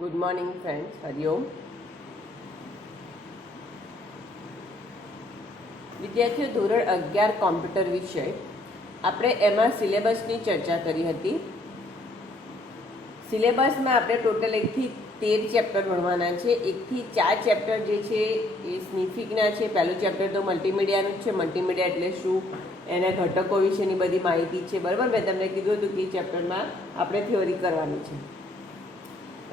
Good morning friends, Hariom. વિદ્યાર્થીઓ, ધોરણ 11 computer વિષય આપણે એમાં સિલેબસની ચર્ચા કરી હતી. સિલેબસમાં આપણે ટોટલ 1 થી 13 ચેપ્ટર ભણવાના છે. 1 થી 4 ચેપ્ટર જે છે એ સ્નિફિકના છે. પહેલું ચેપ્ટર તો મલ્ટીમીડિયાનું જ છે. મલ્ટીમીડિયા એટલે શું, એના ઘટકો વિશેની બધી માહિતી છે. બરાબર, મેં તમને કીધું હતું કે ચેપ્ટરમાં આપણે થિયોરી કરવાની છે.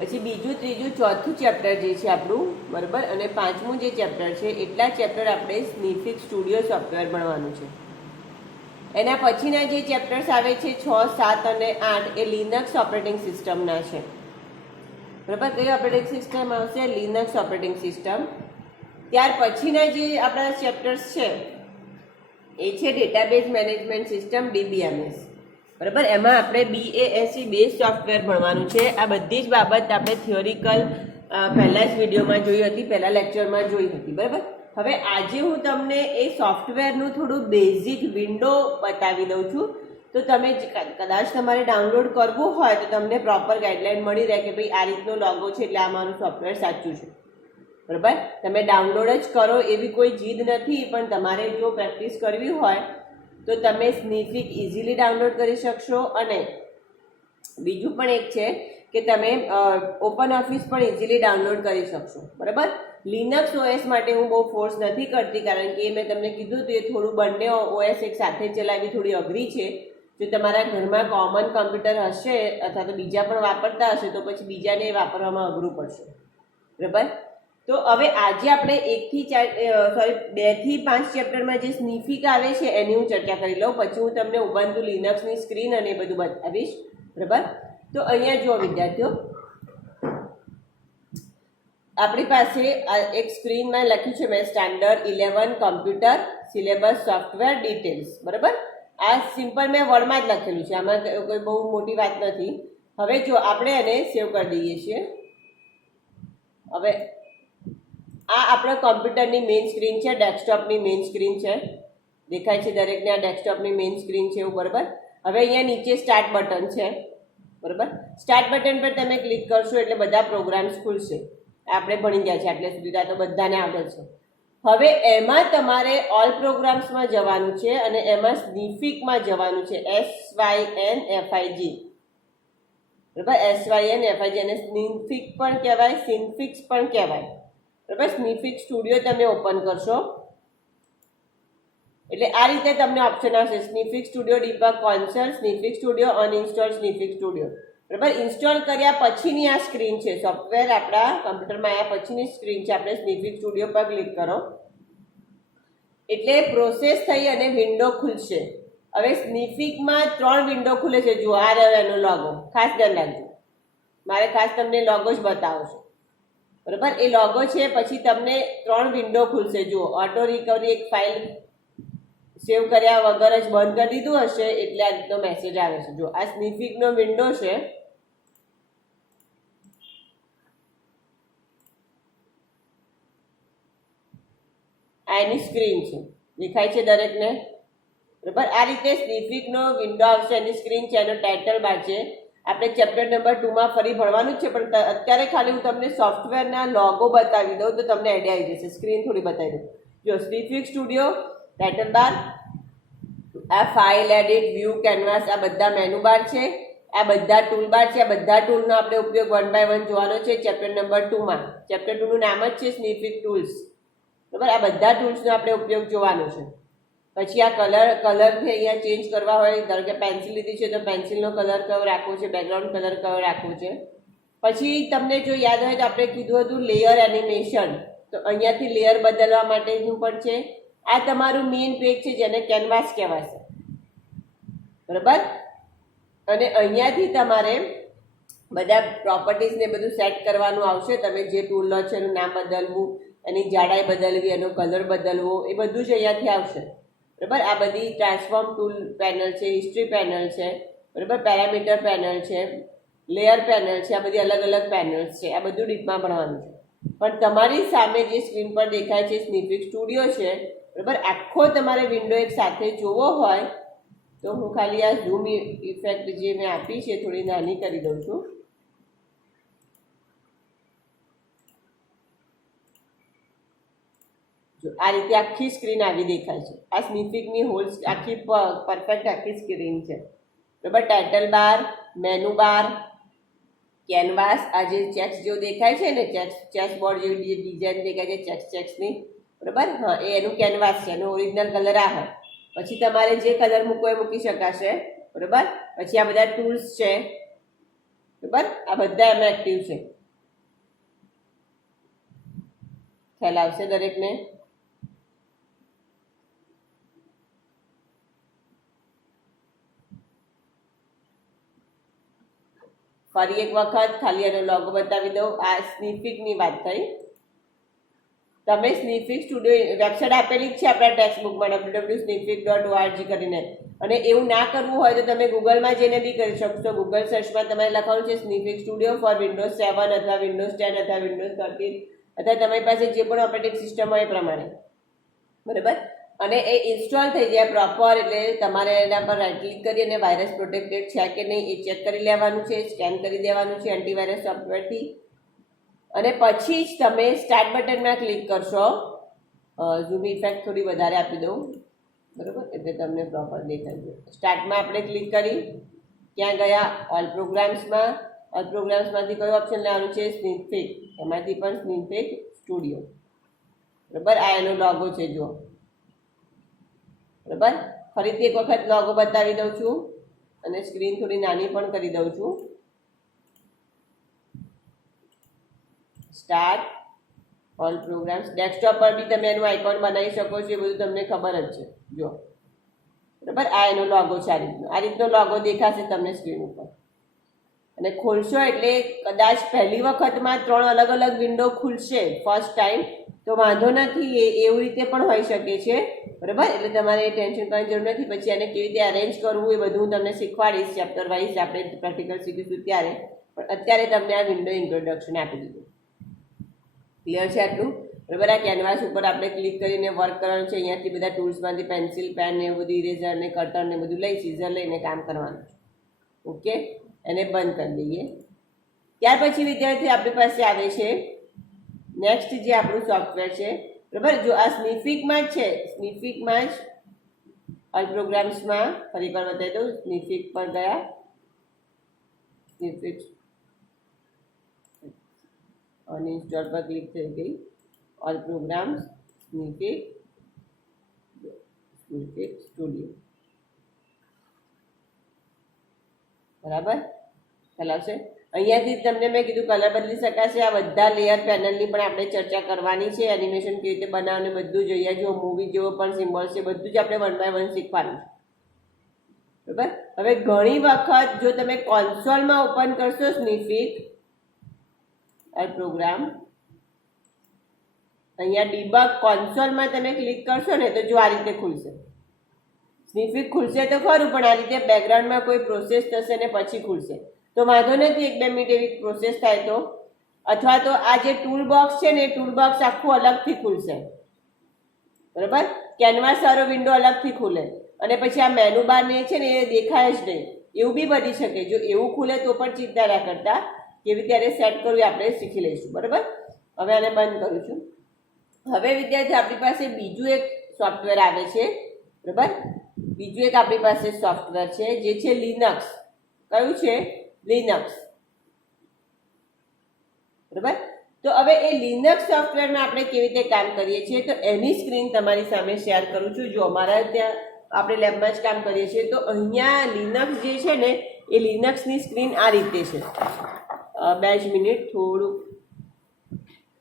પછી બીજું, ત્રીજું, ચોથું ચેપ્ટર જે છે આપણું, બરાબર, અને પાંચમું જે ચેપ્ટર છે એટલા ચેપ્ટર આપણે સ્નિફિક સ્ટુડિયો સોફ્ટવેર ભણવાનું છે. એના પછીના જે ચેપ્ટર્સ આવે છે 6, 7 અને 8 એ લિનક્સ ઓપરેટિંગ સિસ્ટમના છે. બરાબર, કઈ ઓપરેટિંગ સિસ્ટમ આવશે? Linux operating system. ત્યાર પછીના જે આપણા ચેપ્ટર્સ છે એ છે ડેટાબેઝ મેનેજમેન્ટ સિસ્ટમ, DBMS. બરાબર, એમાં આપણે BASE બેઝ સોફ્ટવેર ભણવાનું છે. આ બધી જ બાબત આપણે થિયોરિકલ પહેલા જ વિડીયોમાં જોઈ હતી, પહેલા લેક્ચરમાં જોઈ હતી. બરાબર, હવે આજે હું તમને એ સોફ્ટવેરનું થોડું બેઝિક વિન્ડો બતાવી દઉં છું. તો તમે કદાચ તમારે ડાઉનલોડ કરવું હોય તો તમને પ્રોપર ગાઈડલાઈન મળી રહે કે ભાઈ આ રીતનો લોગો છે એટલે આ મારું સોફ્ટવેર સાચું છે. બરાબર, તમે ડાઉનલોડ જ કરો એવી કોઈ જીદ નથી, પણ તમારે જો પ્રેક્ટિસ કરવી હોય તો તમે સ્નિફિક ઇઝીલી ડાઉનલોડ કરી શકશો. અને બીજું પણ એક છે કે તમે ઓપન ઓફિસ પણ ઇઝીલી ડાઉનલોડ કરી શકશો. બરાબર, લિનક્સ OS માટે હું બહુ ફોર્સ નથી કરતી, કારણ કે મેં તમને કીધું હતું એ થોડું બંને OS એક સાથે ચલાવવી થોડી અઘરી છે. જો તમારા ઘરમાં કોમન કમ્પ્યુટર હશે અથવા તો બીજા પણ વાપરતા હશે તો પછી બીજાને વાપરવામાં અઘરું પડશે. બરાબર, તો હવે આજે આપણે 2 થી 5 ચેપ્ટરમાં જે સ્નિફિક આવે છે એની હું ચર્ચા કરી લઉં. પછી હું તમને ઉબુન્ટુ લિનક્સની સ્ક્રીન અને એ બધું બતાવીશ. બરાબર, તો અહીંયા જુઓ વિદ્યાર્થીઓ, આપણી પાસે એક સ્ક્રીનમાં લખ્યું છે મેં standard 11 computer syllabus software details. બરાબર, આ સિમ્પલ મેં વર્ડમાં જ લખેલું છે, આમાં કોઈ બહુ મોટી વાત નથી. હવે જો આપણે એને સેવ કરી દઈએ છીએ. હવે આ આપણા કમ્પ્યુટરની મેઇન સ્ક્રીન છે, ડેસ્કટોપની મેઇન સ્ક્રીન છે. દેખાય છે દરેકને આ ડેસ્કટોપની મેઇન સ્ક્રીન છે એવું. બરાબર, હવે અહીંયા નીચે સ્ટાર્ટ બટન છે. બરાબર, સ્ટાર્ટ બટન પર તમે ક્લિક કરશો એટલે બધા પ્રોગ્રામ્સ ખુલશે. આપણે ભણી ગયા છે એટલે સુધી તો બધાને આવડે છે. હવે એમાં તમારે ઓલ પ્રોગ્રામ્સમાં જવાનું છે અને એમાં સ્નિફિકમાં જવાનું છે, SYNFIG. બરાબર, SYNFIG, અને સ્નિફિક પણ કહેવાય, સિન્ફિક્સ પણ કહેવાય. બરાબર, સ્નિફિક સ્ટુડિયો તમે ઓપન કરશો એટલે આ રીતે તમને ઓપ્શન આવશે, Synfig Studio debug console, Synfig Studio, uninstall Synfig Studio. બરાબર, ઇન્સ્ટોલ કર્યા પછીની આ સ્ક્રીન છે, સોફ્ટવેર આપણા કમ્પ્યુટરમાં આવ્યા પછીની સ્ક્રીન છે. આપણે સ્નિફિક સ્ટુડિયો પર ક્લિક કરો એટલે પ્રોસેસ થઈ અને વિન્ડો ખુલશે. હવે સ્નિફિકમાં 3 વિન્ડો ખુલે છે. જુઓ, આ રહ્યો એનો લોગો, ખાસ ધ્યાન રાખજો, મારે ખાસ તમને લોગો જ બતાવો છો. બરાબર, એ લોગો છે. પછી તમને 3 વિન્ડો ખુલશે. જુઓ, ઓટો રિકવરી, એક ફાઇલ સેવ કર્યા વગર જ બંધ કરી દીધું હશે એટલે આ રીતનો મેસેજ આવે છે. જો આ સ્નિફિકનો વિન્ડો છે. આ એની સ્ક્રીન છે, દેખાય છે દરેકને? બરાબર, આ રીતે સ્નિફિકનો વિન્ડો આવશે, એની સ્ક્રીન છે, એનો ટાઇટલ બાર છે. આપણે ચેપ્ટર નંબર 2માં ફરી ભણવાનું જ છે, પણ અત્યારે ખાલી હું તમને સોફ્ટવેરના લોગો બતાવી દઉં તો તમને આઈડિયા આવી જશે. સ્ક્રીન થોડી બતાવી દઉં. જો સ્નિફિક સ્ટુડિયો, ટાઇટલ બાર, આ ફાઇલ, એડિટ, વ્યૂ, કેનવાસ, આ બધા મેનુ બાર છે. આ બધા ટૂલ બાર છે. આ બધા ટૂલનો આપણે ઉપયોગ 1 by 1 જોવાનો છે ચેપ્ટર નંબર 2માં. ચેપ્ટર 2નું નામ જ છે સ્નિફિક ટૂલ્સ. બરાબર, આ બધા ટૂલ્સનો આપણે ઉપયોગ જોવાનો છે. પછી આ કલરથી અહીંયા ચેન્જ કરવા હોય, ધારો કે પેન્સિલ લીધી છે તો પેન્સિલનો કલર કયો રાખવો છે, બેકગ્રાઉન્ડ કલર કયો રાખવો છે. પછી તમને જો યાદ હોય તો આપણે કીધું હતું લેયર એનિમેશન, તો અહીંયાથી લેયર બદલવા માટેનું પણ છે. આ તમારું મેઇન પેજ છે જેને કેનવાસ કહેવાશે. બરાબર, અને અહીંયાથી તમારે બધા પ્રોપર્ટીઝ ને બધું સેટ કરવાનું આવશે. તમે જે ટૂલ લો છો એનું નામ બદલવું, એની જાડાઈ બદલવી, એનો કલર બદલવો, એ બધું જ અહીંયાથી આવશે. બરાબર, આ બધી ટ્રાન્સફોર્મ ટૂલ પેનલ છે, હિસ્ટ્રી પેનલ છે, બરાબર, પેરામીટર પેનલ છે, લેયર પેનલ છે, આ બધી અલગ અલગ પેનલ્સ છે. આ બધું ડીપમાં ભણવાનું છે. પણ તમારી સામે જે સ્ક્રીન પર દેખાય છે સ્નિફિક સ્ટુડિયો છે. બરાબર, આખો તમારે વિન્ડો એક સાથે જોવો હોય તો હું ખાલી આ ઝૂમ ઇફેક્ટ જે મેં આપી છે થોડી નાની કરી દઉં છું. જો આ રીતે આખી સ્ક્રીન આવી દેખાય છે. આ સ્નિફિકની હોલ આખી પરફેક્ટ આખી સ્ક્રીન છે. બરાબર. ટાઇટલ બાર, મેનુ બાર, કેનવાસ, આ જે ચેક્સ જેવું દેખાય છે ને, ચેસ બોર્ડ જેવી ડિઝાઇન દેખાય છે ચેક્સની. બરાબર. હા, એ એનું કેનવાસ છે, એનો ઓરિજિનલ કલર આ હોય. પછી તમારે જે કલર મૂકવો એ મૂકી શકાશે. બરાબર. પછી આ બધા ટૂલ્સ છે. બરાબર. આ બધા એમાં એક્ટિવ છે. ખ્યાલ આવશે દરેકને. ફરી એક વખત ખાલી એનો લોગો બતાવી દઉં. આ સ્નિફિકની વાત થઈ. તમે સ્નિફિક સ્ટુડિયો વેબસાઇટ આપેલી જ છે આપણા ટેક્સ્ટ બુકમાં www.sniffic.org કરીને. અને એવું ના કરવું હોય તો તમે ગૂગલમાં જઈને બી કરી શકશો. ગૂગલ સર્ચમાં તમારે લખવાનું છે સ્નિફિક સ્ટુડિયો ફોર વિન્ડોઝ 7 અથવા વિન્ડોઝ 10 અથવા વિન્ડોઝ 13 અથવા તમારી પાસે જે પણ ઓપરેટિંગ સિસ્ટમ હોય એ પ્રમાણે. બરાબર. અને એ ઇન્સ્ટોલ થઈ જાય પ્રોપર એટલે તમારે એના પર રાઇટ ક્લિક કરી અને વાયરસ પ્રોટેક્ટેડ છે કે નહીં એ ચેક કરી લેવાનું છે. સ્કેન કરી દેવાનું છે એન્ટીવાયરસ સોફ્ટવેરથી. અને પછી જ તમે સ્ટાર્ટ બટનમાં ક્લિક કરશો. ઝૂમ ઇફેક્ટ થોડી વધારે આપી દઉં. બરાબર. એટલે તમને પ્રોપર દેખાય છે. સ્ટાર્ટમાં આપણે ક્લિક કરી ક્યાં ગયા? ઓલ પ્રોગ્રામ્સમાં. ઓલ પ્રોગ્રામ્સમાંથી કયું ઓપ્શન લેવાનું છે? સ્નિફિક. એમાંથી પણ સ્નિફિક સ્ટુડિયો. બરાબર. આ એનો લોગો છે જુઓ. બરાબર. ફરીથી એક વખત લોગો બતાવી દઉં છું અને સ્ક્રીન થોડી નાની પણ કરી દઉં છું. Start all programs. ડેસ્કટોપ પર બી તમે એનું આઇકોન બનાવી શકો છો. એ બધું તમને ખબર જ છે. જો બરાબર. આ એનો લોગો છે. આ રીતનો લોગો દેખાશે તમને સ્ક્રીન ઉપર. અને ખોલશો એટલે કદાચ પહેલી વખતમાં 3 અલગ અલગ વિન્ડો ખુલશે ફર્સ્ટ ટાઈમ તો વાંધો નથી. એવું રીતે પણ હોઈ શકે છે. બરાબર. એટલે તમારે ટેન્શન કરવાની જરૂર નથી. પછી એને કેવી રીતે અરેન્જ કરવું એ બધું હું તમને શીખવાડીશ ચેપ્ટર વાઇઝ. આપણે પ્રેક્ટિકલ શીખીશું ત્યારે. પણ અત્યારે તમને આ વિન્ડો ઇન્ટ્રોડક્શન આપી દીધું. ક્લિયર છે આટલું? બરાબર. આ કેનવાસ ઉપર આપણે ક્લિક કરીને વર્ક કરવાનું છે. અહીંયાથી બધા ટૂલ્સમાંથી પેન્સિલ, પેન ને એવું બધું ઇરેઝર ને કટર ને બધું લઈ સીઝર લઈને કામ કરવાનું છે. ઓકે. એને બંધ કરી દઈએ. ત્યાર પછી વિદ્યાર્થી આપણી પાસે આવે છે નેક્સ્ટ જે આપણું સોફ્ટવેર છે. બરાબર. જો આ સ્નિફિકમાં જ છે. સ્નિફિકમાં જ ઓલ પ્રોગ્રામ્સમાં ફરી વાર બતાવી દઉં. સ્નિફિક પર ગયા. સ્નિફિક અનઇન્સ્ટોલ પર ક્લિક થઈ ગઈ. All programs Synfig Studio. બરાબર. ખ્યાલ આવશે? અહીંયાથી તમને મેં કીધું કલર બદલી શકાશે. આ બધા લેયર પેનલની પણ આપણે ચર્ચા કરવાની છે. એનિમેશન કેવી રીતે બનાવવાનું બધું જ અહીંયા જો મૂવી જેવો પણ સિમ્બોલ છે બધું જ આપણે 1 by 1 શીખવાનું છે. બરાબર. હવે ઘણી વખત જો તમે કોન્સોલમાં ઓપન કરશો સ્નિફિક ઓલ પ્રોગ્રામ, અહીંયા ડીબગ કોન્સોલમાં તમે ક્લિક કરશો ને તો જો આ રીતે ખુલશે. સ્નિફિક ખુલશે તો ખરું પણ આ રીતે બેકગ્રાઉન્ડમાં કોઈ પ્રોસેસ થશે ને પછી ખુલશે તો વાંધો નથી. 1-2 મિનિટ એવી પ્રોસેસ થાય તો. અથવા તો આ જે ટૂલ બોક્સ છે ને એ ટૂલ બોક્સ આખું અલગથી ખુલશે. બરાબર. કેનવાસ વાળો વિન્ડો અલગથી ખુલે અને પછી આ મેનુ બાર ને છે ને એ દેખાય જ નહીં. એવું બી બની શકે. જો એવું ખુલે તો પણ ચિંતા ના કરતા. કેવી ત્યારે સેટ કરવું આપણે શીખી લઈશું. બરાબર. હવે આને બંધ કરું છું. હવે વિદ્યાર્થી આપણી પાસે બીજું એક સોફ્ટવેર આવે છે. બરાબર. બીજું એક આપણી પાસે સોફ્ટવેર છે જે છે લિનક્સ. કયું છે? લિનક્સ. બરાબર. તો હવે એ લિનક્સ સોફ્ટવેરમાં આપણે કેવી રીતે કામ કરીએ છીએ તો એની સ્ક્રીન તમારી સામે શેર કરું છું. જો અમારા ત્યાં આપણે લેબમાં જ કામ કરીએ છીએ તો અહીંયા લિનક્સ જે છે ને એ લિનક્સની સ્ક્રીન આ રીતે છે. 2 મિનિટ થોડું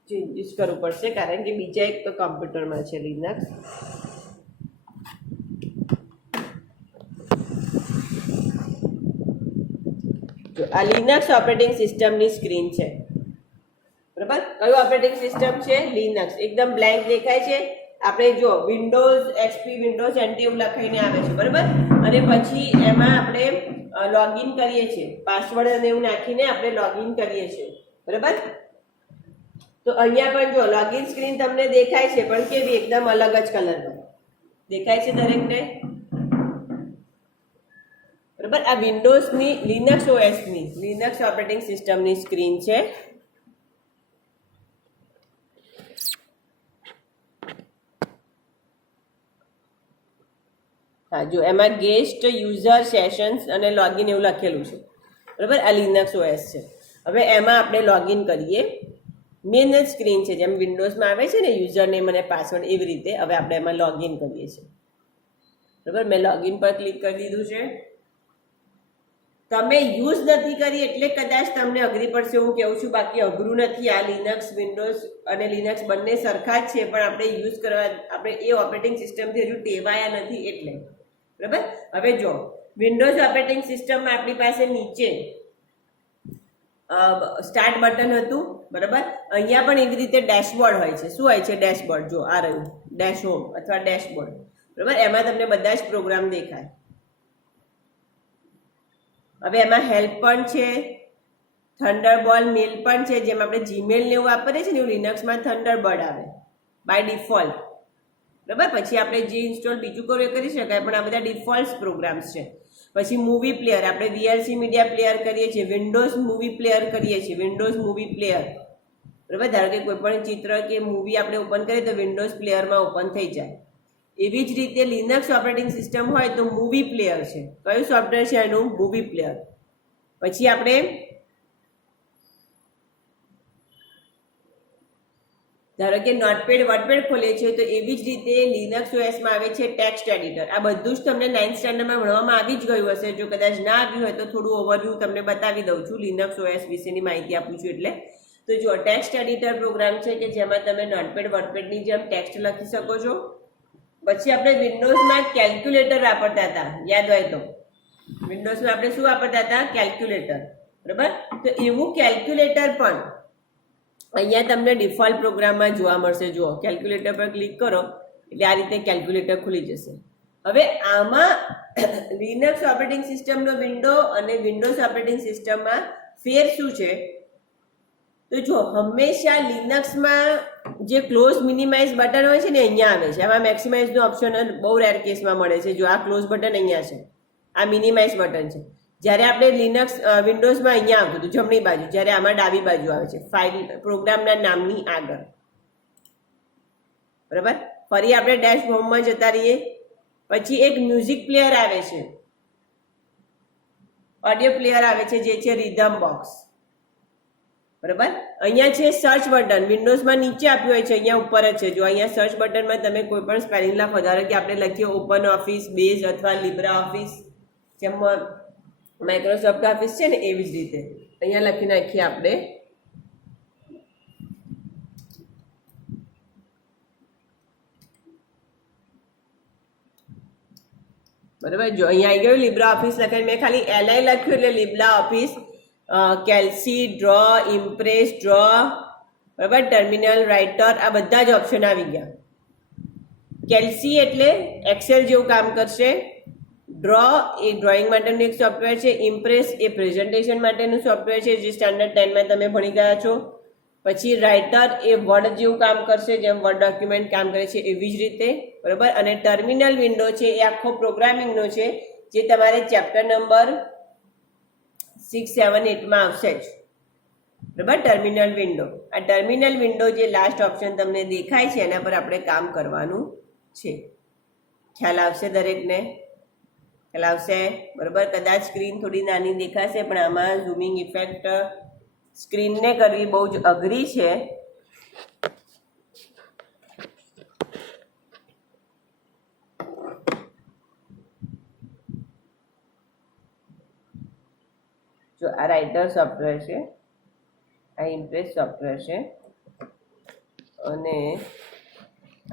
ચેન્જીસ કરવું પડશે કારણ કે બીજા એક તો કમ્પ્યુટરમાં છે લિનક્સ. આ લિનક્સ ઓપરેટિંગ સિસ્ટમની સ્ક્રીન છે. બરાબર. કયું ઓપરેટિંગ સિસ્ટમ છે? લિનક્સ. એકદમ બ્લેન્ક દેખાય છે. આપણે જો વિન્ડોઝ એક્સપી વિન્ડોઝ એનટી એવું લખાઈને આવે છે. બરાબર. અને પછી એમાં આપણે લોગિન કરીએ છીએ. પાસવર્ડ અને એવું નાખીને આપણે લોગિન કરીએ છીએ. બરાબર. તો અહીંયા પણ જો લોગિન સ્ક્રીન તમને દેખાય છે પણ કેવી એકદમ અલગ જ કલરમાં દેખાય છે દરેકને. બરાબર. આ વિન્ડોઝની લિનક્સ ઓએસની લિનક્સ ઓપરેટિંગ સિસ્ટમની સ્ક્રીન છે. હા, જો એમાં ગેસ્ટ, યુઝર, સેશન્સ અને લોગિન એવું લખેલું છે, બરાબર. આ લિનક્સ ઓએસ છે. હવે એમાં આપણે લોગિન કરીએ. મેન જ સ્ક્રીન છે, જેમ વિન્ડોઝમાં આવે છે ને યુઝર નેમ અને પાસવર્ડ, એવી રીતે હવે આપણે એમાં લોગિન કરીએ છીએ, બરાબર. મેં લોગિન પર ક્લિક કરી દીધું છે. તમે યુઝ નથી કરી એટલે કદાચ તમને અઘરી પડશે હું કહું છું, બાકી અઘરું નથી. આ લિનક્સ, વિન્ડોઝ અને લિનક્સ બંને સરખા જ છે, પણ આપણે યુઝ કરવા, આપણે એ ઓપરેટિંગ સિસ્ટમથી હજુ ટેવાયા નથી એટલે, બરાબર. હવે જો વિન્ડોઝ ઓપરેટિંગ સિસ્ટમમાં આપણી પાસે નીચે સ્ટાર્ટ બટન હતું, બરાબર. અહીંયા પણ એવી રીતે ડેશબોર્ડ હોય છે. શું હોય છે ડેશબોર્ડ? જો આ રહ્યું ડેશ હોમ અથવા ડેશબોર્ડ, બરાબર. એમાં તમને બધા જ પ્રોગ્રામ દેખાય. હવે એમાં હેલ્પ પણ છે, થંડરબોલ્ટ મેલ પણ છે. જેમ આપણે જીમેલ ને એવું વાપરીએ છીએ ને એવું લિનક્સમાં થંડરબર્ડ આવે બાય ડિફોલ્ટ, બરાબર. પછી આપણે જે ઇન્સ્ટોલ બીજું કરવું એ કરી શકાય, પણ આ બધા ડિફોલ્ટ પ્રોગ્રામ્સ છે. પછી મૂવી પ્લેયર, આપણે વીએલસી મીડિયા પ્લેયર કરીએ છીએ, વિન્ડોઝ મૂવી પ્લેયર કરીએ છીએ, વિન્ડોઝ મૂવી પ્લેયર, બરાબર. ધારો કે કોઈ પણ ચિત્ર કે મૂવી આપણે ઓપન કરીએ તો વિન્ડોઝ પ્લેયરમાં ઓપન થઈ જાય. એવી જ રીતે લિનક્સ ઓપરેટિંગ સિસ્ટમ હોય તો મૂવી પ્લેયર છે. કયું સોફ્ટવેર છે એનું? Movie player. પછી આપણે ધારો કે નોટપેડ વોટપેડ ખોલીએ છીએ તો એવી જ રીતે લિનક્સ ઓએસમાં આવે છે ટેક્સ્ટ એડિટર. આ બધું જ તમને 9th સ્ટાન્ડર્ડમાં ભણવામાં આવી જ ગયું હશે. જો કદાચ ના આવ્યું હોય તો થોડું ઓવરવ્યૂ તમને બતાવી દઉં છું, લિનક્સ ઓએસ વિશેની માહિતી આપું છું એટલે. તો જો ટેક્સ્ટ એડિટર પ્રોગ્રામ છે કે જેમાં તમે નોટપેડ વોટપેડની જેમ ટેક્સ્ટ લખી શકો છો. પછી આપણે વિન્ડોઝમાં કેલ્ક્યુલેટર વાપરતા હતા, યાદ હોય તો. વિન્ડોઝમાં આપણે શું વાપરતા હતા? કેલ્ક્યુલેટર, બરાબર. તો એવું કેલ્ક્યુલેટર પણ અહીંયા તમને ડિફોલ્ટ પ્રોગ્રામમાં જોવા મળશે. જુઓ, કેલ્ક્યુલેટર પર ક્લિક કરો એટલે આ રીતે કેલ્ક્યુલેટર ખુલી જશે. હવે આમાં લિનક્સ ઓપરેટિંગ સિસ્ટમનો વિન્ડો અને વિન્ડોઝ ઓપરેટિંગ સિસ્ટમમાં ફેર શું છે? તો જો હંમેશા લિનક્સમાં જે ક્લોઝ મિનિમાઇઝ બટન હોય છે ને અહીંયા આવે છે. આમાં મેક્સિમાઇઝનો ઓપ્શન બહુ રેર કેસમાં મળે છે. જો આ ક્લોઝ બટન અહીંયા છે, આ મિનિમાઇઝ બટન છે. જ્યારે આપણે લિનક્સ વિન્ડોઝમાં અહીંયા આવતું હતું જમણી બાજુ, જ્યારે આમાં ડાબી બાજુ આવે છે, ફાઇલ પ્રોગ્રામના નામની આગળ, બરાબર. ફરી આપણે ડેશ હોમમાં જતા રહીએ. પછી એક મ્યુઝિક પ્લેયર આવે છે, ઓડિયો પ્લેયર આવે છે, જે છે રિધમ બોક્સ, બરાબર. અહીંયા છે સર્ચ બટન. વિન્ડોઝમાં નીચે આપ્યું હોય છે, અહીંયા ઉપર જ છે. જો અહીંયા સર્ચ બટનમાં તમે કોઈ પણ સ્પેલિંગ લખો, ધારો કે આપણે લખીએ ઓપન ઓફિસ, બેઝ અથવા લિબ્રા ઓફિસ, જેમ માઇક્રોસોફ્ટ ઓફિસ છે ને એવી જ રીતે અહીંયા લખી નાખીએ આપણે. બરાબર. જો અહીંયા આવી ગયું લિબ્રા ઓફિસ લખાય. મેં ખાલી એલઆઈ લખ્યું એટલે લિબ્રા ઓફિસ, કેલ્સી, ડ્રો, ઇમ્પ્રેસ, ડ્રો, બરાબર, ટર્મિનલ, રાઇટર, આ બધા જ ઓપ્શન આવી ગયા. કેલ્સી એટલે એક્સેલ જેવું કામ કરશે. ડ્રો એ ડ્રોઈંગ માટેનું એક સોફ્ટવેર છે. ઇમ્પ્રેસ એ પ્રેઝન્ટેશન માટેનું સોફ્ટવેર છે, જે સ્ટાન્ડર્ડ 10માં તમે ભણી ગયા છો. પછી રાઇટર એ વર્ડ જેવું કામ કરશે, જેમ વર્ડ ડોક્યુમેન્ટ કામ કરે છે એવી જ રીતે, બરાબર. અને ટર્મિનલ વિન્ડો છે એ આખો પ્રોગ્રામિંગનો છે, જે તમારે ચેપ્ટર નંબર 6, 7, 8માં આવશે જ, બરાબર. ટર્મિનલ વિન્ડો, આ ટર્મિનલ વિન્ડો જે લાસ્ટ ઓપ્શન તમને દેખાય છે એના પર આપણે કામ કરવાનું છે. ખ્યાલ આવશે દરેકને? ખ્યાલ આવશે, બરાબર. કદાચ સ્ક્રીન થોડી નાની દેખાશે, પણ આમાં ઝૂમિંગ ઇફેક્ટ સ્ક્રીનને કરવી બહુ જ અઘરી છે. જો આ રાઇટર સોફ્ટવેર છે, આ ઇમ્પ્રેસ સોફ્ટવેર છે, અને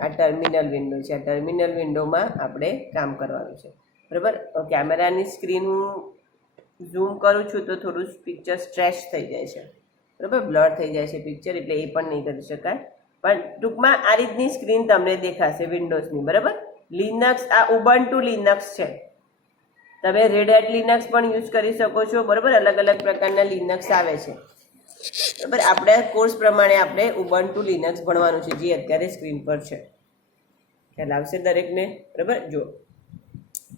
આ ટર્મિનલ વિન્ડો છે. આ ટર્મિનલ વિન્ડોમાં આપણે કામ કરવાનું છે, બરાબર. કેમેરાની સ્ક્રીન ઝૂમ કરું છું તો થોડું પિક્ચર સ્ટ્રેચ થઈ જાય છે, બરાબર, બ્લર થઈ જાય છે પિક્ચર, એટલે એ પણ નહીં કરી શકાય. પણ ટૂંકમાં આ રીતની સ્ક્રીન તમને દેખાશે વિન્ડોઝની, બરાબર. લિનક્સ, આ ઉબુન્ટુ લિનક્સ છે. તમે રેડ હેટ લિનક્સ પણ યુઝ કરી શકો છો, બરાબર. અલગ અલગ પ્રકારના લિનક્સ આવે છે, બરાબર. આપણે કોર્સ પ્રમાણે આપણે ઉબુન્ટુ લિનક્સ ભણવાનું છે, જે અત્યારે સ્ક્રીન પર છે. ખ્યાલ આવશે દરેકને, બરાબર. જો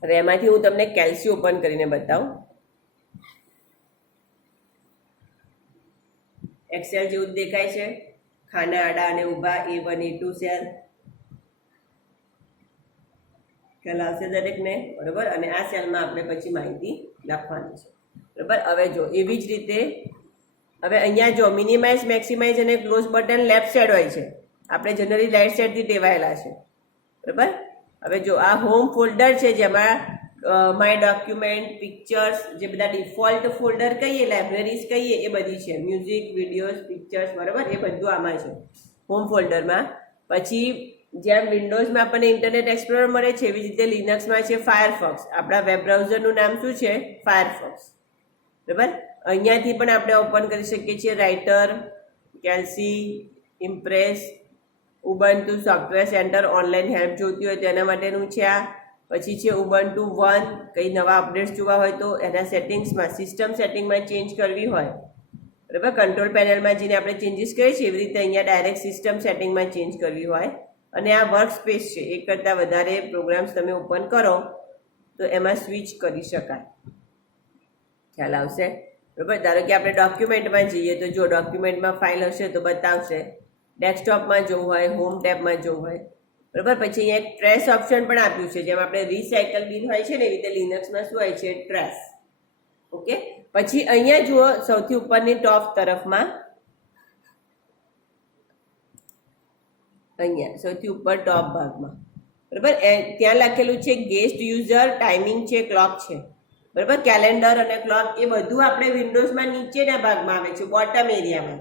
હવે એમાંથી હું તમને કેલ્સી ઓપન કરીને બતાવું. એક્સેલ જેવું જ દેખાય છે, ખાના આડા અને ઊભા, A1, A2 સેલ. ખ્યાલ આવશે દરેકને, બરાબર. અને આ સેલમાં આપણે પછી માહિતી લખવાની છે, બરાબર. હવે જો એવી જ રીતે હવે અહીંયા જો મિનિમાઇઝ, મેક્સિમાઇઝ અને ક્લોઝ બટન લેફ્ટ સાઈડ હોય છે. આપણે જનરલી રાઈટ સાઈડથી ટેવાયેલા છે, બરાબર. હવે જો આ હોમ ફોલ્ડર છે જેમાં માય ડોક્યુમેન્ટ, પિક્ચર્સ, જે બધા ડિફોલ્ટ ફોલ્ડર કહીએ, લાઇબ્રેરીઝ કહીએ, એ બધી છે. મ્યુઝિક, વિડીયોઝ, પિક્ચર્સ, બરાબર, એ બધું આમાં છે હોમ ફોલ્ડરમાં. પછી જેમ વિન્ડોઝમાં આપણને ઇન્ટરનેટ એક્સપ્લોરર મળે છે એવી રીતે લિનક્સમાં છે ફાયરફોક્સ. આપણા વેબ બ્રાઉઝરનું નામ શું છે? ફાયરફોક્સ, બરાબર. અહીંયાથી પણ આપણે ઓપન કરી શકીએ છીએ Writer, Calc, Impress, Ubuntu software centre, online help જોઈતી હોય તેના માટેનું છે આ. પછી છે ઉબુન્ટુ 1, કંઈ નવા અપડેટ્સ જોવા હોય તો એના સેટિંગ્સમાં, સિસ્ટમ સેટિંગમાં ચેન્જ કરવી હોય, બરાબર. કંટ્રોલ પેનલમાં જઈને આપણે ચેન્જીસ કરીએ છીએ એવી રીતે અહીંયા ડાયરેક્ટ સિસ્ટમ સેટિંગમાં ચેન્જ કરવી હોય. અને આ વર્ક સ્પેસ છે, એક કરતાં વધારે પ્રોગ્રામ્સ તમે ઓપન કરો તો એમાં સ્વિચ કરી શકાય. ખ્યાલ આવશે, બરાબર. ધારો કે આપણે ડોક્યુમેન્ટમાં જઈએ તો જો ડોક્યુમેન્ટમાં ફાઇલ હશે તો બતાવશે. ડેસ્કટોપમાં જવું હોય, હોમ ટેબમાં જવું હોય, બરાબર. પછી અહીંયા એક ટ્રેસ ઓપ્શન પણ આપ્યું છે, જેમ આપણે રિસાયકલ બિન હોય છે ને એવી રીતે લિનક્સમાં શું હોય છે? ટ્રેસ. ઓકે. પછી અહીંયા જુઓ સૌથી ઉપરની ટોપ તરફમાં, અહીંયા સૌથી ઉપર ટોપ ભાગમાં, બરાબર, ત્યાં લખેલું છે ગેસ્ટ યુઝર, ટાઈમિંગ છે, ક્લોક છે, બરાબર. કેલેન્ડર અને ક્લોક એ બધું આપણે વિન્ડોઝમાં નીચેના ભાગમાં આવે છે, બોટમ એરિયામાં.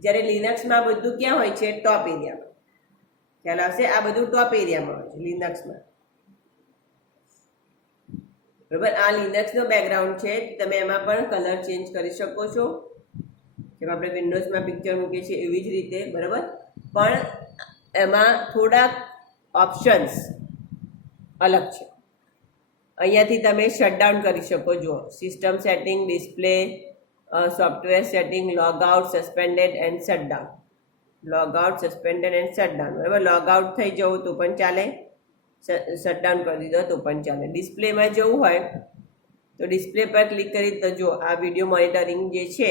જ્યારે લિનક્સમાં બધું ક્યાં હોય છે? ટોપ એરિયામાં. ખ્યાલ આવશે? આ બધું ટોપ એરિયામાં હોય છે લિનક્સમાં, બરાબર. આ લિનક્સનો બેકગ્રાઉન્ડ છે, તમે એમાં પણ કલર ચેન્જ કરી શકો છો, જેમ આપણે વિન્ડોઝમાં પિક્ચર મૂકીએ છીએ એવી જ રીતે, બરાબર. પણ એમાં થોડાક ઓપ્શન્સ અલગ છે. અહીંયાથી તમે શટડાઉન કરી શકો. જુઓ, system setting, display, software setting, log out, suspended and shutdown. Log out, suspended and shutdown, બરાબર. લોગ આઉટ થઈ જવું તો પણ ચાલે, શટડાઉન કરી દીધો તો પણ ચાલે. ડિસ્પ્લેમાં જવું હોય તો ડિસ્પ્લે પર ક્લિક કરી તો જો આ વિડીયો મોનિટરિંગ જે છે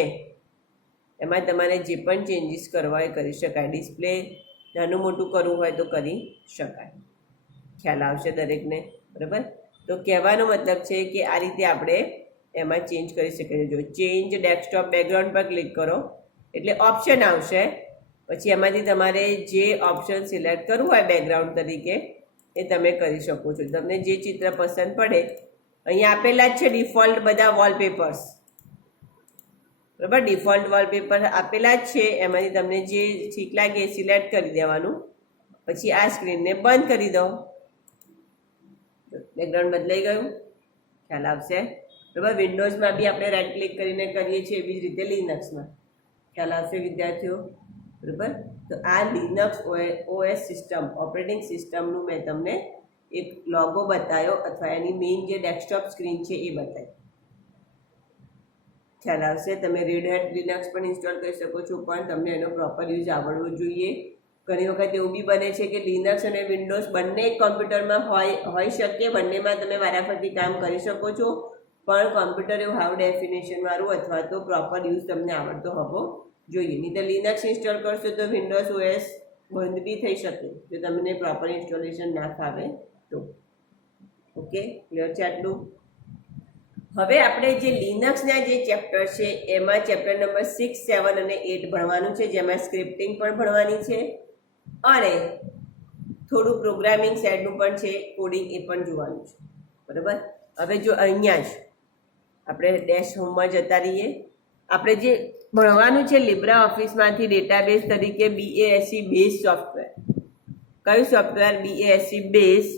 એમાં તમારે જે પણ ચેન્જીસ કરવા હોય કરી શકાય. ડિસ્પ્લે નાનું મોટું કરવું હોય તો કરી શકાય. ખ્યાલ આવશે દરેકને, બરાબર. તો કહેવાનો મતલબ છે કે આ રીતે આપણે એમાં ચેન્જ કરી શકીએ. જો ચેન્જ ડેસ્કટોપ બેકગ્રાઉન્ડ પર ક્લિક કરો એટલે ઓપ્શન આવશે. પછી એમાંથી તમારે જે ઓપ્શન સિલેક્ટ કરવું હોય બેકગ્રાઉન્ડ તરીકે એ તમે કરી શકો છો. તમને જે ચિત્ર પસંદ પડે અહીંયા આપેલા જ છે ડિફોલ્ટ બધા વોલપેપર્સ, બરાબર. ડિફોલ્ટ વોલપેપર આપેલા જ છે, એમાંથી તમને જે ઠીક લાગે એ સિલેક્ટ કરી દેવાનું. પછી આ સ્ક્રીનને બંધ કરી દો, બેકગ્રાઉન્ડ બદલાઈ ગયું. ખ્યાલ આવશે, બરાબર. વિન્ડોઝમાં બી આપણે રાઈટ ક્લિક કરીને કરીએ છીએ એવી જ રીતે લિનક્સમાં. ખ્યાલ આવશે વિદ્યાર્થીઓ, બરાબર. તો આ લિનક્સ ઓએસ સિસ્ટમ, ઓપરેટિંગ સિસ્ટમનું મેં તમને એક લોગો બતાવ્યો, અથવા એની મેઇન જે ડેસ્કટોપ સ્ક્રીન છે એ બતાવી. ખ્યાલ આવશે. તમે રેડ હેટ લિનક્સ પણ ઇન્સ્ટોલ કરી શકો છો, પણ તમને એનો પ્રોપર યુઝ આવડવો જોઈએ. ઘણી વખત એવું બી બને છે કે લિનક્સ અને વિન્ડોઝ બંને એક કોમ્પ્યુટરમાં હોઈ શકે, બંનેમાં તમે વારાફરતી કામ કરી શકો છો, પણ કોમ્પ્યુટર એવું હાઉ ડેફિનેશન વાળું અથવા તો પ્રોપર યુઝ તમને આવડતો હોવો જોઈએ. નહીં તો લિનક્સ ઇન્સ્ટોલ કરશો તો વિન્ડોઝ ઓએસ બંધ બી થઈ શકે જો તમને પ્રોપર ઇન્સ્ટોલેશન ના ફાવે તો. ઓકે, ક્લિયર છે આટલું? હવે આપણે જે લિનક્સના જે ચેપ્ટર છે એમાં ચેપ્ટર નંબર 6, 7 અને 8 ભણવાનું છે, જેમાં સ્ક્રિપ્ટિંગ પણ ભણવાની છે અને થોડું પ્રોગ્રામિંગ સાઈડનું પણ છે, કોડિંગ એ પણ જોવાનું છે, બરાબર. હવે જો અહીંયા જ આપણે ડેશ હોમમાં જતા રહીએ. આપણે જે ભણવાનું છે લિબ્રા ઓફિસમાંથી ડેટાબેઝ તરીકે BASC બેઝ સોફ્ટવેર. કયું સોફ્ટવેર? BASC base.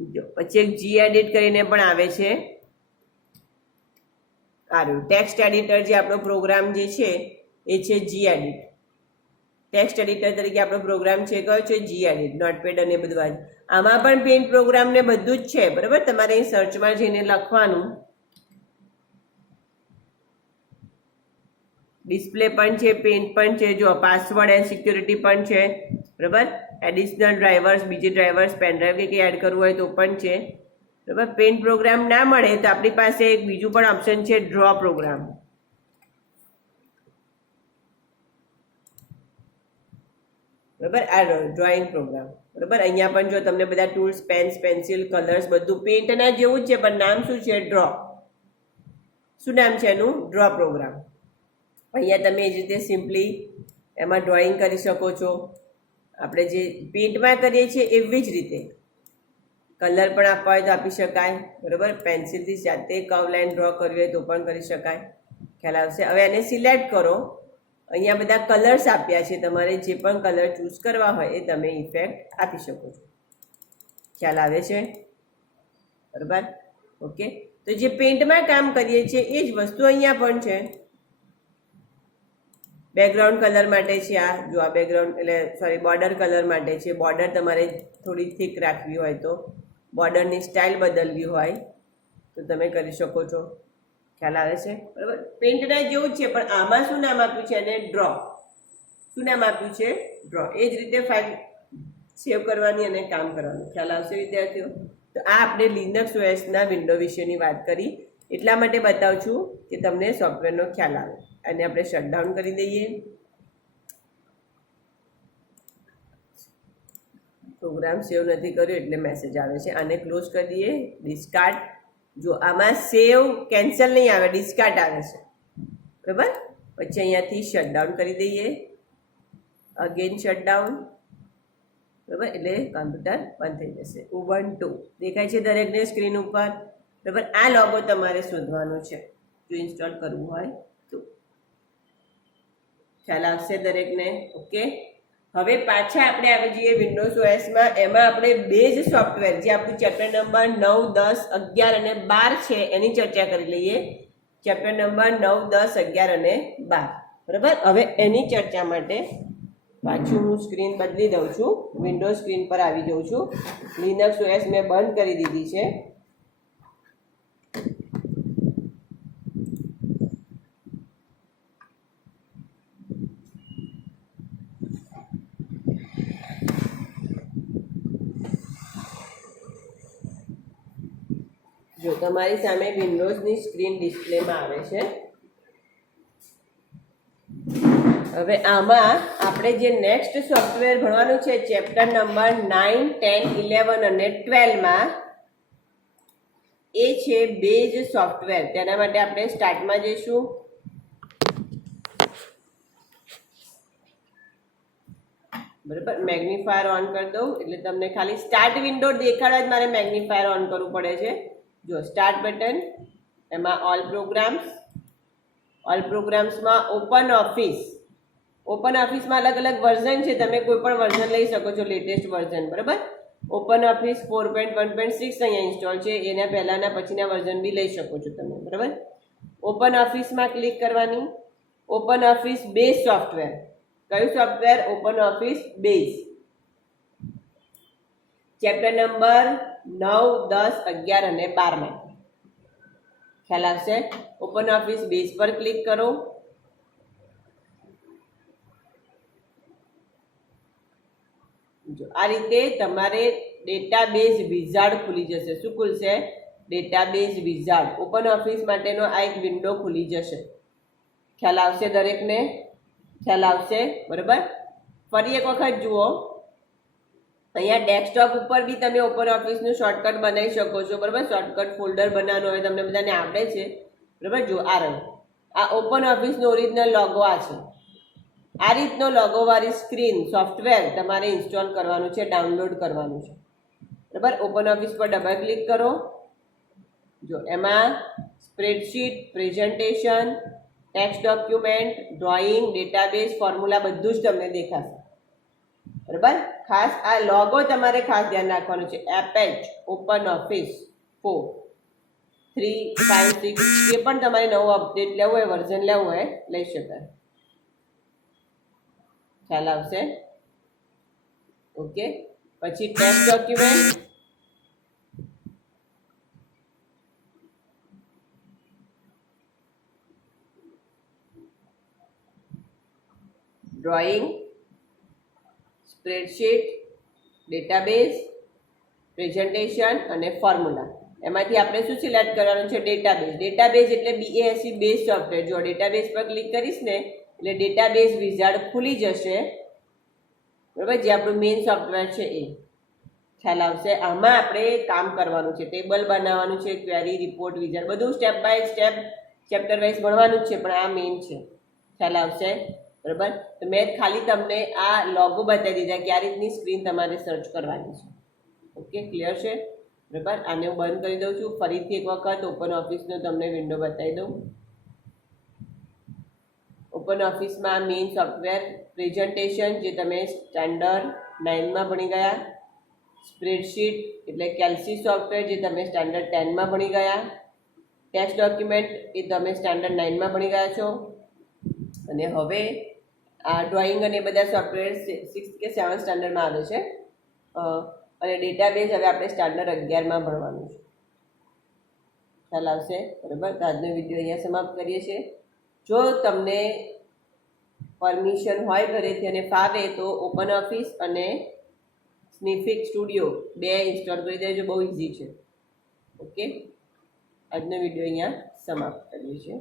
જો પછી એક gedit કરીને પણ આવે છે. સારું, ટેક્સ્ટ એડિટર જે આપણો પ્રોગ્રામ જે છે એ છે gedit. ટેક્સ્ટ એડિટર તરીકે આપણો પ્રોગ્રામ છે કયો છે? gedit. નોટપેડ અને બધું આમાં પણ પેઇન્ટ પ્રોગ્રામ ને બધું જ છે, બરાબર. તમારે અહીં સર્ચમાં જઈને લખવાનું. ડિસ્પ્લે પણ છે, પેઇન્ટ પણ છે, જો પાસવર્ડ એન્ડ સિક્યુરિટી પણ છે, બરાબર. એડિશનલ ડ્રાઈવર્સ, બીજી ડ્રાઈવર્સ, પેનડ્રાઈવ કે કંઈ એડ કરવું હોય તો પણ છે, બરાબર. પેઇન્ટ પ્રોગ્રામ ના મળે તો આપણી પાસે એક બીજું પણ ઓપ્શન છે, ડ્રો પ્રોગ્રામ. બરાબર. આ ડ્રોઈંગ પ્રોગ્રામ, બરાબર. અહીંયા પણ જો તમને બધા ટૂલ્સ, પેન્સ, પેન્સિલ, કલર્સ બધું પેઇન્ટના જેવું જ છે, પણ નામ શું છે? ડ્રો. શું નામ છે એનું? Draw program. અહીંયા તમે એ જ રીતે સિમ્પલી એમાં ડ્રોઈંગ કરી શકો છો. આપણે જે પેઇન્ટમાં કરીએ છીએ એવી જ રીતે કલર પણ આપવા હોય તો આપી શકાય, બરાબર. પેન્સિલથી જાતે કર્વ લાઈન ડ્રો કરવી હોય તો પણ કરી શકાય. ખ્યાલ આવશે? હવે એને સિલેક્ટ કરો. અહીંયા બધા કલર્સ આપ્યા છે, તમારે જે પણ કલર ચૂઝ કરવા હોય એ તમે ઇફેક્ટ આપી શકો છો. ખ્યાલ આવે છે? બરાબર. ઓકે. તો જે પેઇન્ટમાં કામ કરીએ છીએ એ જ વસ્તુ અહીંયા પણ છે. બેકગ્રાઉન્ડ કલર માટે છે આ, જો આ બેકગ્રાઉન્ડ એટલે સોરી બોર્ડર કલર માટે છે. બોર્ડર તમારે થોડી થીક રાખવી હોય તો, બોર્ડરની સ્ટાઇલ બદલવી હોય તો તમે કરી શકો છો. ખ્યાલ આવે છે? બરાબર. પેઇન્ટના જેવું જ છે, પણ આમાં શું નામ આપ્યું છે? એને ડ્રો. શું નામ આપ્યું છે? ડ્રો. એ જ રીતે ફાઇલ સેવ કરવાની અને કામ કરવાનું. ખ્યાલ આવશે વિદ્યાર્થીઓ? તો આ આપણે લિનક્સ ઓએસના વિન્ડો વિશેની વાત કરી. એટલા માટે બતાવું છું કે તમને સોફ્ટવેરનો ખ્યાલ આવે. અને આપણે શટડાઉન કરી દઈએ. પ્રોગ્રામ સેવ નથી કર્યો એટલે મેસેજ આવે છે. આને ક્લોઝ કરી દઈએ. ડિસ્કાર્ડ. જો આમાં સેવ કેન્સલ નહીં આવે, ડિસ્કાર્ડ આવે છે, બરાબર. પછી અહીંયાથી શટડાઉન કરી દઈએ. અગેન શટડાઉન, બરાબર. એટલે કમ્પ્યુટર બંધ થઈ જશે. ઉબુન્ટુ દેખાય છે દરેકને સ્ક્રીન ઉપર, બરાબર. આ લોગો તમારે શોધવાનો છે જો ઇન્સ્ટોલ કરવું હોય તો. ખ્યાલ આવશે દરેકને? ઓકે. હવે પાછા આપણે આવી જઈએ વિન્ડોઝ ઓએસમાં. એમાં આપણે બેઝ સોફ્ટવેર જે આપણું ચેપ્ટર નંબર 9, 10, 11 અને 12 છે એની ચર્ચા કરી લઈએ. ચેપ્ટર નંબર 9, 10, 11 અને 12, બરાબર. હવે એની ચર્ચા માટે પાછું હું સ્ક્રીન બદલી દઉં છું. વિન્ડોઝ સ્ક્રીન પર આવી જાઉં છું. લિનક્સ ઓએસ મેં બંધ કરી દીધી છે. જો તમારી સામે વિન્ડોઝની સ્ક્રીન ડિસ્પ્લેમાં આવે છે. હવે આમાં આપણે જે નેક્સ્ટ સોફ્ટવેર ભણવાનું છે ચેપ્ટર નંબર 9, 10, 11 અને 12માં એ છે બેઝ સોફ્ટવેર. તેના માટે આપણે સ્ટાર્ટમાં જઈશું. બરાબર. મેગ્નિફાયર ઓન કરી દઉં એટલે તમને ખાલી સ્ટાર્ટ વિન્ડો દેખાડવા જ મારે મેગ્નિફાયર ઓન કરવું પડે છે. જો સ્ટાર્ટ બટન, એમાં ઓલ પ્રોગ્રામ્સ. ઓલ પ્રોગ્રામ્સમાં ઓપન ઓફિસ. ઓપન ઓફિસમાં અલગ અલગ વર્ઝન છે, તમે કોઈ પણ વર્ઝન લઈ શકો છો, લેટેસ્ટ વર્ઝન, બરાબર. ઓપન ઓફિસ 4.1.6 અહીંયા ઇન્સ્ટોલ છે. એના પહેલાંના પછીના વર્ઝન બી લઈ શકો છો તમે, બરાબર. ઓપન ઓફિસમાં ક્લિક કરવાની. OpenOffice Base software. કયું software? OpenOffice Base. Chapter number 9, 10, 11 અને 12માં. ખ્યાલ આવશે? ઓપન ઓફિસ બેઝ પર ક્લિક કરો. જો આ રીતે તમારે ડેટાબેઝ વિઝાર્ડ ખુલી જશે. શું ખુલશે? Database wizard. ઓપન ઓફિસ માટેનો આ એક વિન્ડો ખુલી જશે. ખ્યાલ આવશે દરેકને? ખ્યાલ આવશે? બરાબર. ફરી એક વખત જુઓ. અહીંયા ડેસ્કટોપ ઉપર બી તમે ઓપન ઓફિસનું શોર્ટકટ બનાવી શકો છો, બરાબર. શોર્ટકટ ફોલ્ડર બનાવવાનું હોય, તમને બધાને આવડે છે, બરાબર. જો આ રહ્યું, આ ઓપન ઓફિસનો ઓરિજિનલ લોગો આ છે. આ રીતનો લોગોવાળી સ્ક્રીન સોફ્ટવેર તમારે ઇન્સ્ટોલ કરવાનું છે, ડાઉનલોડ કરવાનું છે, બરાબર. ઓપન ઓફિસ પર ડબલ ક્લિક કરો. જો એમાં spreadsheet, presentation, text document, drawing, database, formula બધું જ તમને દેખાશે, બરાબર. ખાસ આ લોગો તમારે ખાસ ધ્યાન રાખવાનું છે. એપેચ ઓપન ઓફિસ 4, 3, 5, 6 જે પણ તમારે નવું અપડેટ લેવું હોય, વર્ઝન લેવું હોય લઈ શકાય. ખ્યાલ આવશે? ઓકે. પછી text document, drawing, spreadsheet, database, presentation અને ફોર્મ્યુલા. એમાંથી આપણે શું સિલેક્ટ કરવાનું છે? ડેટાબેઝ. ડેટાબેઝ એટલે BASE બેઝ સોફ્ટવેર. જો ડેટાબેઝ પર ક્લિક કરીશ ને એટલે ડેટાબેઝ વિઝાર્ડ ખુલી જશે. બરાબર, જે આપણું મેઇન સોફ્ટવેર છે એ ખ્યાલ આવશે. આમાં આપણે કામ કરવાનું છે, ટેબલ બનાવવાનું છે, ક્વેરી, રિપોર્ટ, વિઝન, બધું step by step chapter wise ભણવાનું જ છે, પણ આ મેઇન છે. ખ્યાલ આવશે? બરાબર. તો મેં ખાલી તમને આ લોગો બતાવી દીધા કે આ રીતની સ્ક્રીન તમારે સર્ચ કરવાની છે. ઓકે, ક્લિયર છે? બરાબર. આને હું બંધ કરી દઉં છું. ફરીથી એક વખત ઓપન ઓફિસનો તમને વિન્ડો બતાવી દઉં. ઓપન ઓફિસમાં મેઇન સોફ્ટવેર પ્રેઝન્ટેશન, જે તમે સ્ટાન્ડર્ડ 9માં ભણી ગયા. સ્પ્રેડશીટ એટલે કેલ્સી સોફ્ટવેર, જે તમે સ્ટાન્ડર્ડ 10માં ભણી ગયા. ટેક્સ્ટ ડોક્યુમેન્ટ એ તમે સ્ટાન્ડર્ડ 9માં ભણી ગયા છો. અને હવે આ ડ્રોઈંગ અને બધા સોફ્ટવેર 6th કે 7th સ્ટાન્ડર્ડમાં આવે છે. અને ડેટાબેઝ હવે આપણે સ્ટાન્ડર્ડ 11માં ભણવાનું છે. ખ્યાલ આવશે? બરાબર. તો આજનો વિડીયો અહીંયા સમાપ્ત કરીએ છીએ. જો તમને પરમિશન હોય ઘરેથી અને ફાવે તો ઓપન ઓફિસ અને સ્નિફિક સ્ટુડિયો 2 ઇન્સ્ટોલ કરી દેજો, બહુ ઇઝી છે. ઓકે, આજનો વિડીયો અહીંયા સમાપ્ત કરીએ છીએ.